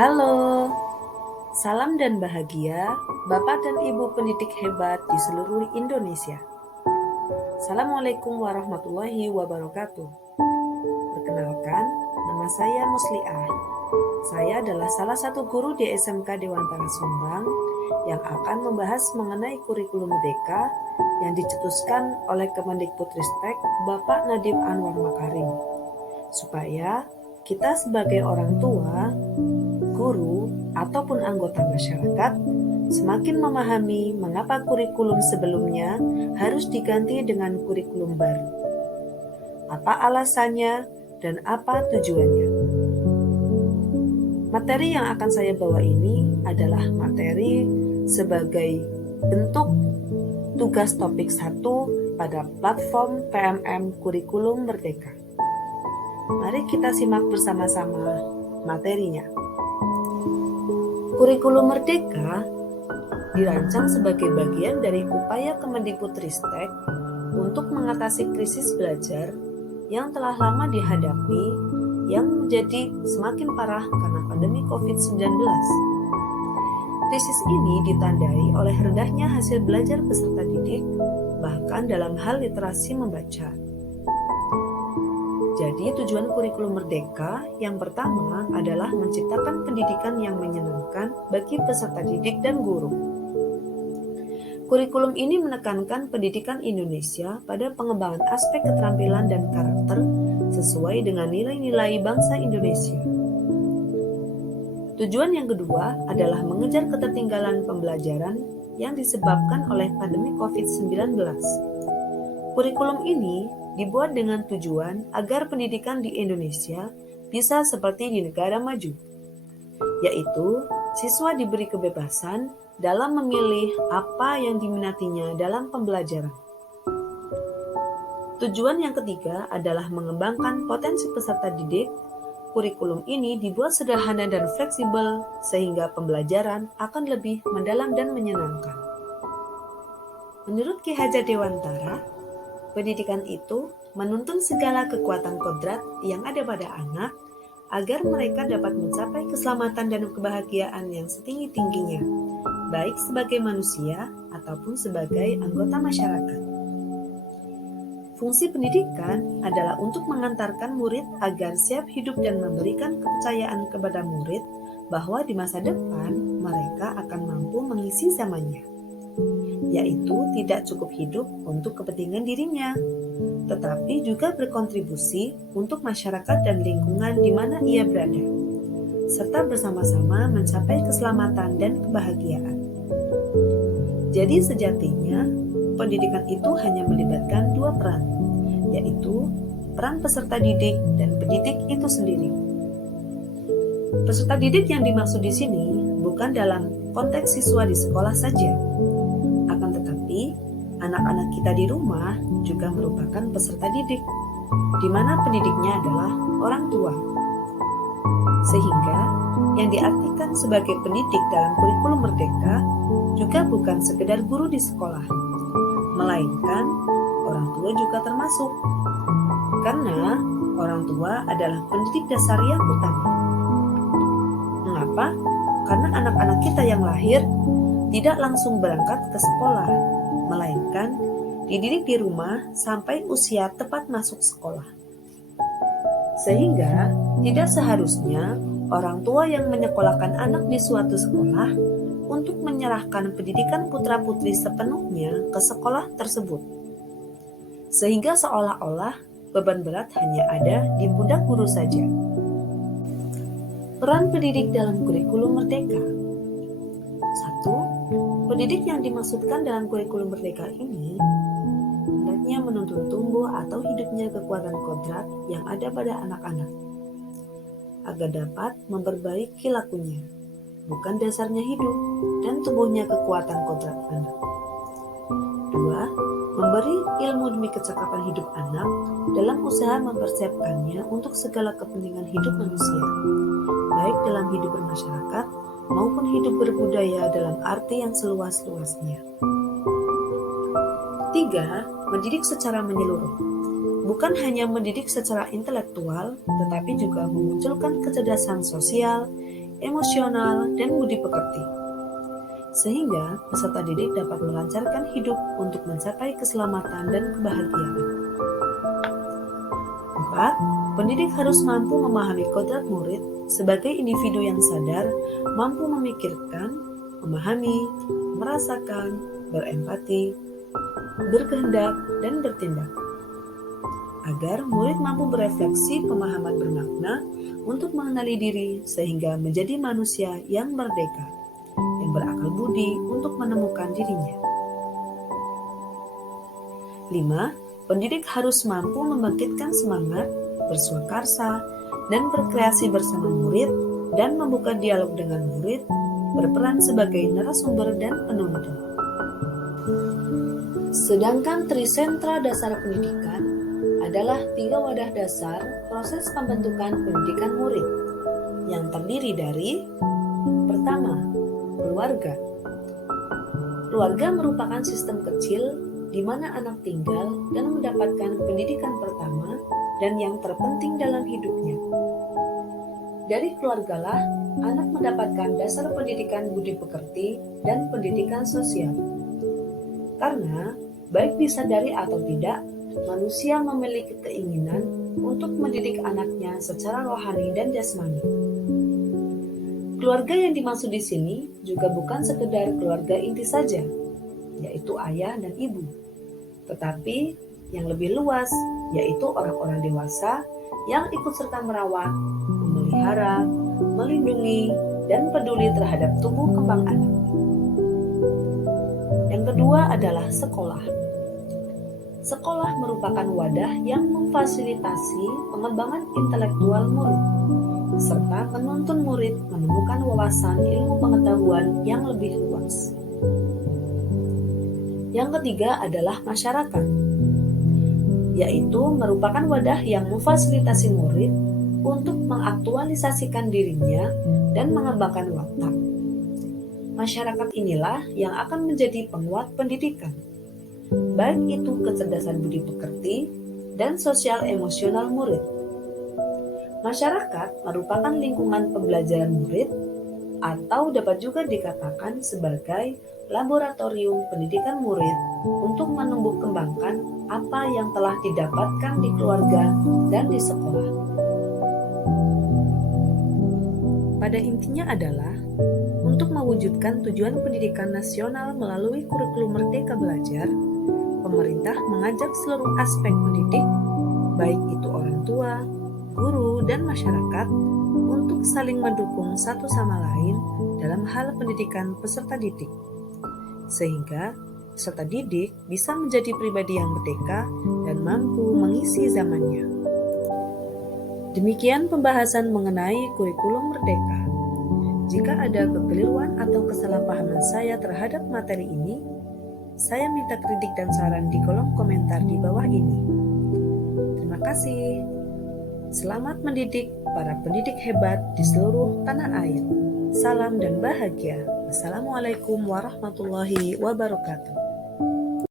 Halo, salam dan bahagia Bapak dan Ibu pendidik hebat di seluruh Indonesia. Assalamualaikum warahmatullahi wabarakatuh. Perkenalkan, nama saya Musliah. Saya adalah salah satu guru di SMK Dewantara Sumbang yang akan membahas mengenai kurikulum merdeka yang dicetuskan oleh Kemendikbudristek Bapak Nadiem Anwar Makarim, supaya kita sebagai orang tua, guru, ataupun anggota masyarakat semakin memahami mengapa kurikulum sebelumnya harus diganti dengan kurikulum baru. Apa alasannya dan apa tujuannya? Materi yang akan saya bawa ini adalah materi sebagai bentuk tugas topik 1 pada platform PMM Kurikulum Merdeka. Mari kita simak bersama-sama materinya. Kurikulum Merdeka dirancang sebagai bagian dari upaya Kemendikbudristek untuk mengatasi krisis belajar yang telah lama dihadapi yang menjadi semakin parah karena pandemi COVID-19. Krisis ini ditandai oleh rendahnya hasil belajar peserta didik, bahkan dalam hal literasi membaca. Jadi tujuan kurikulum merdeka yang pertama adalah menciptakan pendidikan yang menyenangkan bagi peserta didik dan guru. Kurikulum ini menekankan pendidikan Indonesia pada pengembangan aspek keterampilan dan karakter sesuai dengan nilai-nilai bangsa Indonesia. Tujuan yang kedua adalah mengejar ketertinggalan pembelajaran yang disebabkan oleh pandemi COVID-19. Kurikulum ini dibuat dengan tujuan agar pendidikan di Indonesia bisa seperti di negara maju, yaitu siswa diberi kebebasan dalam memilih apa yang diminatinya dalam pembelajaran. Tujuan yang ketiga adalah mengembangkan potensi peserta didik. Kurikulum ini dibuat sederhana dan fleksibel sehingga pembelajaran akan lebih mendalam dan menyenangkan. Menurut Ki Hajar Dewantara, pendidikan itu menuntun segala kekuatan kodrat yang ada pada anak agar mereka dapat mencapai keselamatan dan kebahagiaan yang setinggi-tingginya, baik sebagai manusia ataupun sebagai anggota masyarakat. Fungsi pendidikan adalah untuk mengantarkan murid agar siap hidup dan memberikan kepercayaan kepada murid bahwa di masa depan mereka akan mampu mengisi zamannya, yaitu tidak cukup hidup untuk kepentingan dirinya, tetapi juga berkontribusi untuk masyarakat dan lingkungan di mana ia berada, serta bersama-sama mencapai keselamatan dan kebahagiaan. Jadi sejatinya, pendidikan itu hanya melibatkan dua peran, yaitu peran peserta didik dan pendidik itu sendiri. Peserta didik yang dimaksud di sini bukan dalam konteks siswa di sekolah saja, akan tetapi anak-anak kita di rumah juga merupakan peserta didik, di mana pendidiknya adalah orang tua. Sehingga yang diartikan sebagai pendidik dalam kurikulum merdeka juga bukan sekedar guru di sekolah, melainkan orang tua juga termasuk. Karena orang tua adalah pendidik dasar yang utama. Mengapa? Karena anak-anak kita yang lahir tidak langsung berangkat ke sekolah, melainkan dididik di rumah sampai usia tepat masuk sekolah. Sehingga tidak seharusnya orang tua yang menyekolahkan anak di suatu sekolah untuk menyerahkan pendidikan putra-putri sepenuhnya ke sekolah tersebut. Sehingga seolah-olah beban berat hanya ada di pundak guru saja. Peran pendidik dalam kurikulum merdeka. 1. Pendidik yang dimaksudkan dalam kurikulum merdeka ini hendaknya menuntun tumbuh atau hidupnya kekuatan kodrat yang ada pada anak-anak, agar dapat memperbaiki lakunya, bukan dasarnya hidup dan tumbuhnya kekuatan kodrat anak. 2. Memberi ilmu demi kecakapan hidup anak dalam usaha mempersiapkannya untuk segala kepentingan hidup manusia, baik dalam hidup bermasyarakat maupun hidup berbudaya dalam arti yang seluas-luasnya. 3. Mendidik secara menyeluruh. Bukan hanya mendidik secara intelektual, tetapi juga memunculkan kecerdasan sosial, emosional, dan budi pekerti. Sehingga peserta didik dapat melancarkan hidup untuk mencapai keselamatan dan kebahagiaan. 4. Pendidik harus mampu memahami kodrat murid sebagai individu yang sadar, mampu memikirkan, memahami, merasakan, berempati, berkehendak, dan bertindak. Agar murid mampu berefleksi pemahaman bermakna untuk mengenali diri sehingga menjadi manusia yang merdeka, yang berakal budi untuk menemukan dirinya. 5. Pendidik harus mampu membangkitkan semangat, berswakarsa, dan berkreasi bersama murid dan membuka dialog dengan murid, berperan sebagai narasumber dan penuntun. Sedangkan trisentra dasar pendidikan adalah 3 wadah dasar proses pembentukan pendidikan murid yang terdiri dari: pertama, keluarga. Keluarga merupakan sistem kecil di mana anak tinggal dan mendapatkan pendidikan pertama dan yang terpenting dalam hidupnya. Dari keluargalah anak mendapatkan dasar pendidikan budi pekerti dan pendidikan sosial. Karena baik disadari atau tidak, manusia memiliki keinginan untuk mendidik anaknya secara rohani dan jasmani. Keluarga yang dimaksud di sini juga bukan sekedar keluarga inti saja, yaitu ayah dan ibu, tetapi yang lebih luas, yaitu orang-orang dewasa yang ikut serta merawat, memelihara, melindungi, dan peduli terhadap tumbuh kembang anak. Yang kedua adalah sekolah. Sekolah merupakan wadah yang memfasilitasi pengembangan intelektual murid, serta menuntun murid menemukan wawasan ilmu pengetahuan yang lebih luas. Yang ketiga adalah masyarakat, yaitu merupakan wadah yang memfasilitasi murid untuk mengaktualisasikan dirinya dan mengembangkan watak. Masyarakat inilah yang akan menjadi penguat pendidikan, baik itu kecerdasan budi pekerti dan sosial emosional murid. Masyarakat merupakan lingkungan pembelajaran murid atau dapat juga dikatakan sebagai laboratorium pendidikan murid untuk menumbuh kembangkan apa yang telah didapatkan di keluarga dan di sekolah. Pada intinya adalah untuk mewujudkan tujuan pendidikan nasional melalui kurikulum Merdeka Belajar, pemerintah mengajak seluruh aspek pendidik, baik itu orang tua, guru, dan masyarakat, untuk saling mendukung satu sama lain dalam hal pendidikan peserta didik, sehingga peserta didik bisa menjadi pribadi yang merdeka dan mampu mengisi zamannya. Demikian pembahasan mengenai kurikulum merdeka. Jika ada kekeliruan atau kesalahpahaman saya terhadap materi ini, saya minta kritik dan saran di kolom komentar di bawah ini. Terima kasih. Selamat mendidik para pendidik hebat di seluruh tanah air. Salam dan bahagia. Wassalamualaikum warahmatullahi wabarakatuh.